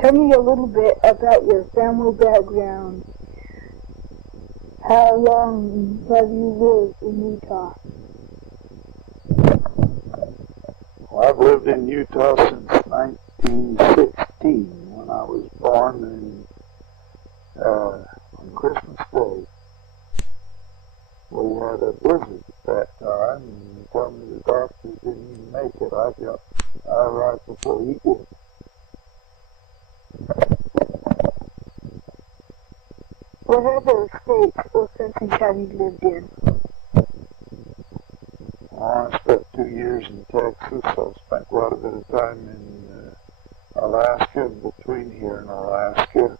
Tell me a little bit about your family background. How long have you lived in Utah? Well, I've lived in Utah since 1916 when I was born on Christmas Day. We had a blizzard at that time, and they told me the doctors didn't even make it. I got out right before he did. What other states or countries have you lived in? Well, I spent 2 years in Texas. I spent quite a bit of time in Alaska, between here and Alaska.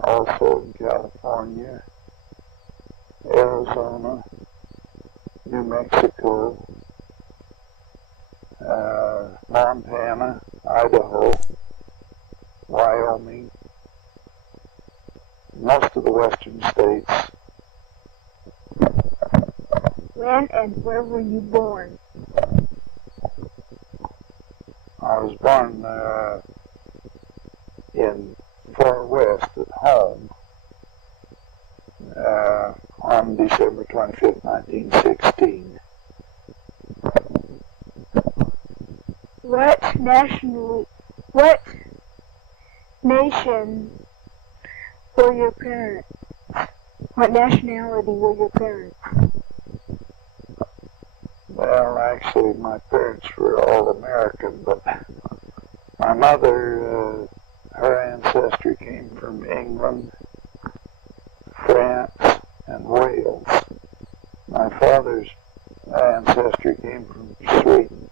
Also in California, Arizona, New Mexico, Montana, Idaho, Wyoming, most of the western states. When and where were you born? I was born in Far West at home on December 25th, 1916. What nation were your parents? What nationality were your parents? Well, actually, my parents were all American, but my mother, her ancestry came from England, France, and Wales. My father's ancestry came from Sweden.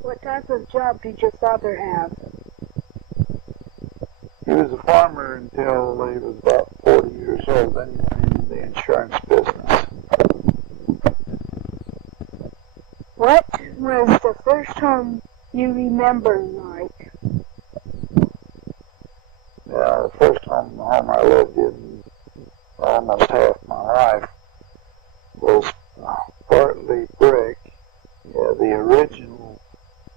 What type of job did your father have? He was a farmer until he was about 40 years old. Then he went into the insurance business. What was the first home you remember like? Yeah, the first home I lived in almost half my life was partly brick. Yeah, the original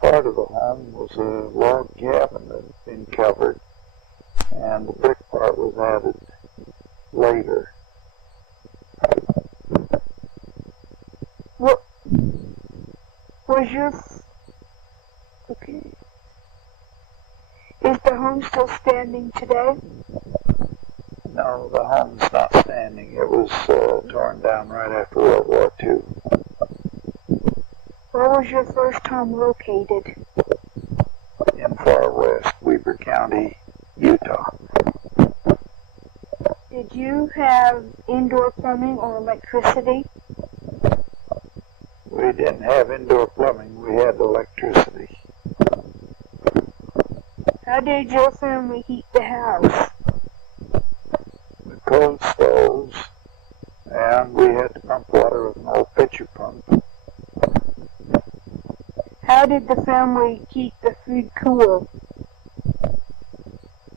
part of the home was a log cabin that had been covered, and the brick part was added later. What was your... Okay. Is the home still standing today? No, the home's not standing. It was torn down right after World War II. Where was your first home located? In Far West, Weber County, Utah. Did you have indoor plumbing or electricity? We didn't have indoor plumbing. We had electricity. How did your family heat the house? With coal stoves, and we had to pump water with an old pitcher pump. How did the family keep the food cool?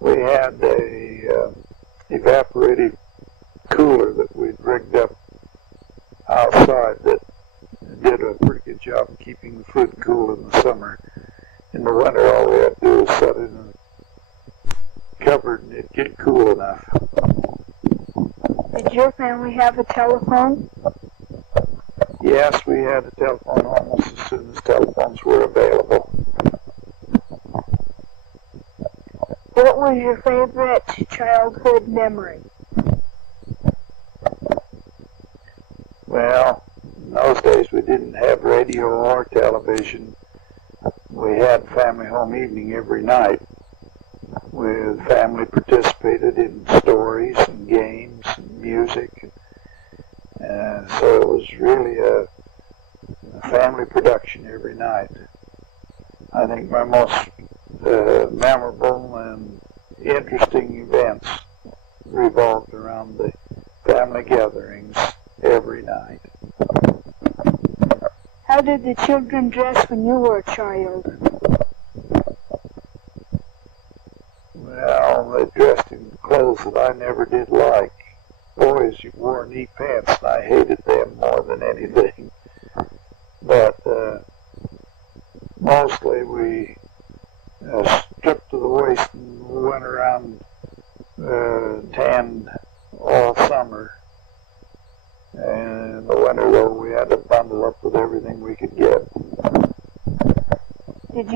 We had a evaporative cooler that we'd rigged up outside that did a pretty good job of keeping the food cool in the summer. In the winter, all we had to do was set it in a cupboard and it'd get cool enough. Did your family have a telephone? Yes, we had a telephone almost as soon as telephones were available. What was your favorite childhood memory? Well, in those days we didn't have radio or television. We had family home evening every night. The family participated in stories and games and music. So it was really a family production every night. I think my most memorable and interesting events revolved around the family gatherings every night. How did the children dress when you were a child? Well, they dressed in clothes that I never did like. Boys wore knee pants, and I hated them more than anything. But mostly we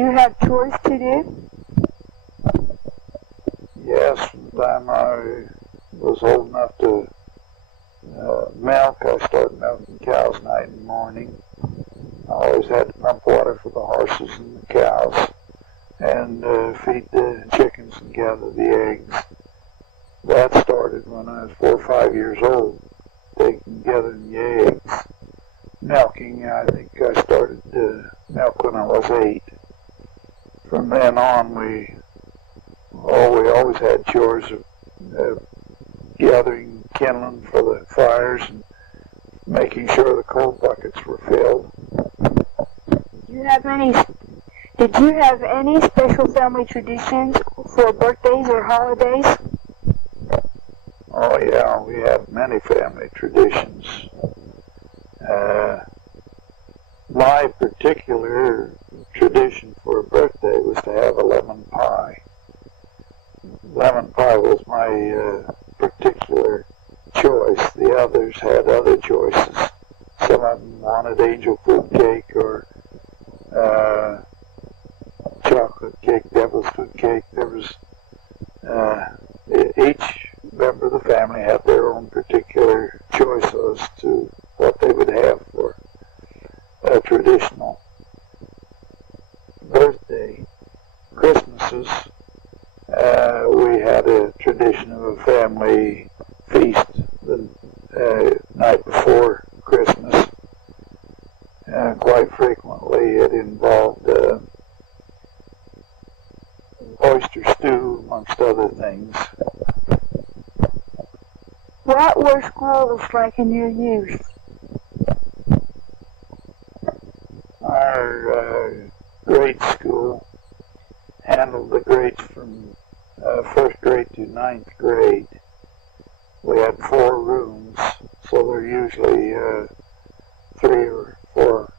you have chores to do? Yes, from the time I was old enough to milk, I started milking cows night and morning. I always had to pump water for the horses and the cows and feed the chickens and gather the eggs. That started when I was 4 or 5 years old, taking gathering the eggs. Milking, I think I started to milk when I was 8. From then on, we always had chores of gathering kindling for the fires and making sure the coal buckets were filled. Did you have any special family traditions for birthdays or holidays? Oh yeah, we have many family traditions. My particular tradition for a birthday was to have a lemon pie. Lemon pie was my particular choice. The others had other choices. Some of them wanted angel food cake or chocolate cake, devil's food cake. There was each member of the family had their own particular choice as to what they would have for a traditional birthday. Christmases, we had a tradition of a family feast the night before Christmas. Quite frequently it involved oyster stew, amongst other things. What were schools like in your youth? Our grade school handled the grades from first grade to 9th grade. We had 4 rooms, so there are usually 3 or 4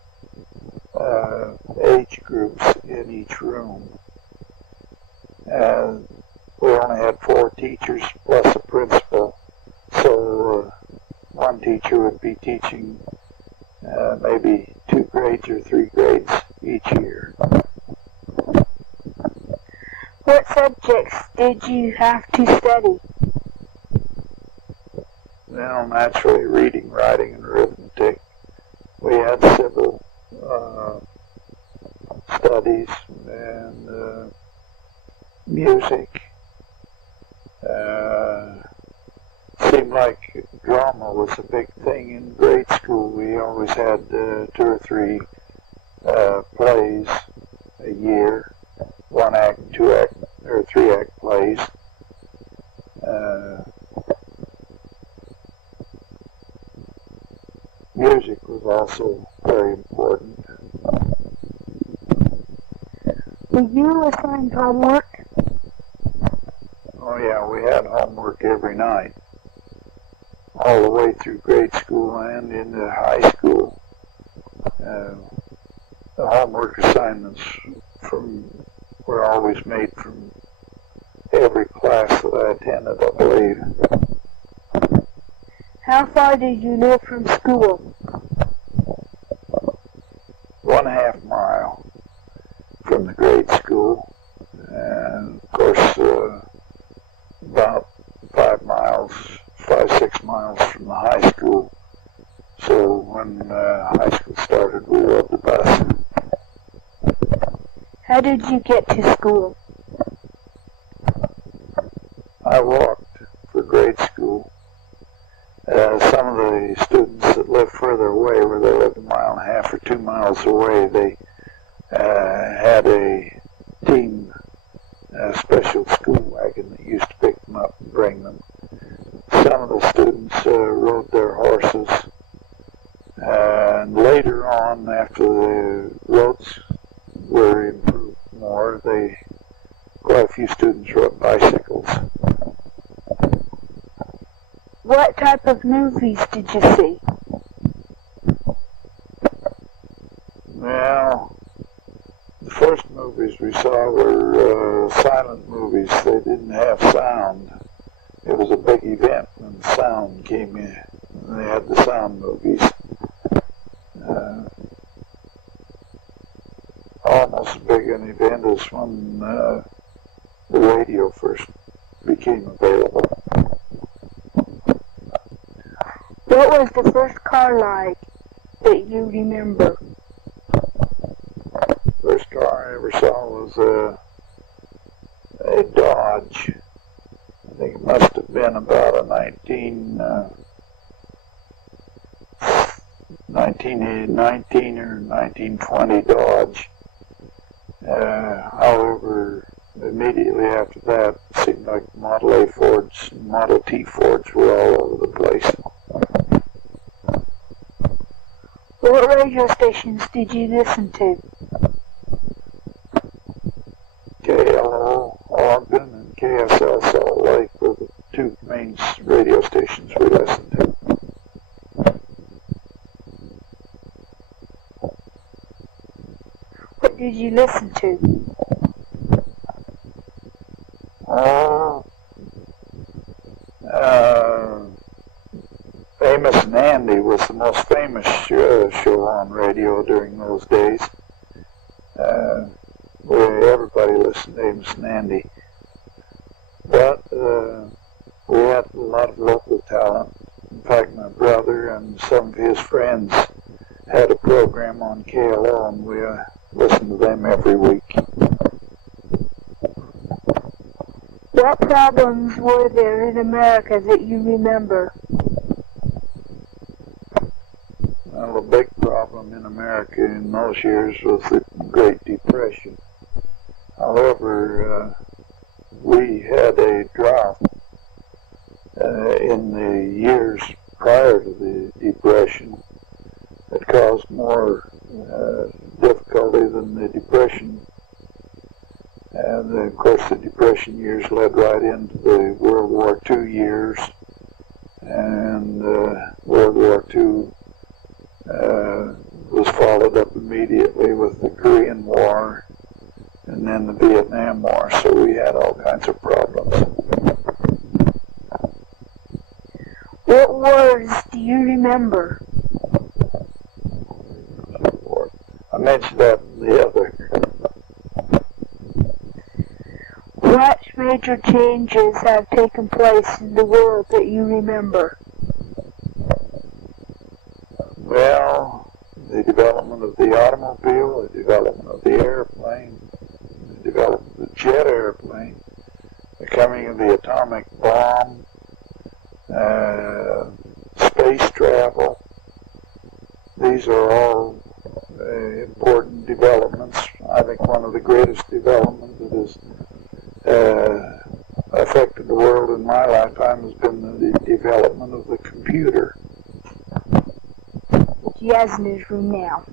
age groups in each room. And we only had 4 teachers plus a principal, so one teacher would be teaching maybe 2 grades or 3 grades each year. What subjects did you have to study? Well, naturally, reading, writing, and arithmetic. We had civil studies and music. Seemed like drama was a big thing in grade school. We always had 2 or 3 plays a year, 1 act, 2 act, or 3 act plays. Music was also very important. Were you assigned homework? Oh yeah, we had homework every night, all the way through grade school and into high school. The homework assignments were always made from every class that I attended, I believe. How far did you live from school? 1/2 mile from the grade school, and of course about 5-6 miles from the high school. So when high school started, we rode the bus. How did you get to school? I walked for grade school. Some of the students that lived further away, where they lived 1.5 or 2 miles away, they had a team, a special school wagon that used to pick them up and bring them. Some of the students rode their horses, and later on, after the roads were improved more, quite a few students rode bicycles. What type of movies did you see? Well, the first movies we saw were silent movies. They didn't have sound. It was a big event when the sound came in. They had the sound movies. almost as big an event as when the radio first became available. What was the first car like that you remember? First car I ever saw was a Dodge. I think it must have been about a 1919 or 1920 Dodge. However, immediately after that, it seemed like Model A Fords and Model T Fords were all over the place. What radio stations did you listen to? KLO Ogden and KSL Salt Lake were the two main radio stations we listened to. What did you listen to? Amos and Andy was the most famous show on radio during those days. Where everybody listened to Amos and Andy. But we had a lot of local talent. In fact, my brother and some of his friends had a program on KLO, and we listened to them every week. What problems were there in America that you remember? Well, a big problem in America in those years was the Great Depression. However, we had a drought in the years prior to the Depression that caused more difficulty than the Depression. And of course the Depression years led right into the World War II years, and World War II was followed up immediately with the Korean War and then the Vietnam War, so we had all kinds of problems. What wars do you remember? I mentioned that in the other. What major changes have taken place in the world that you remember? Well, the development of the automobile, the development of the airplane, the development of the jet airplane, the coming of the atomic bomb, space travel. These are all important developments. I think one of the greatest developments that has affected the world in my lifetime has been the development of the computer. Which he has in his room now.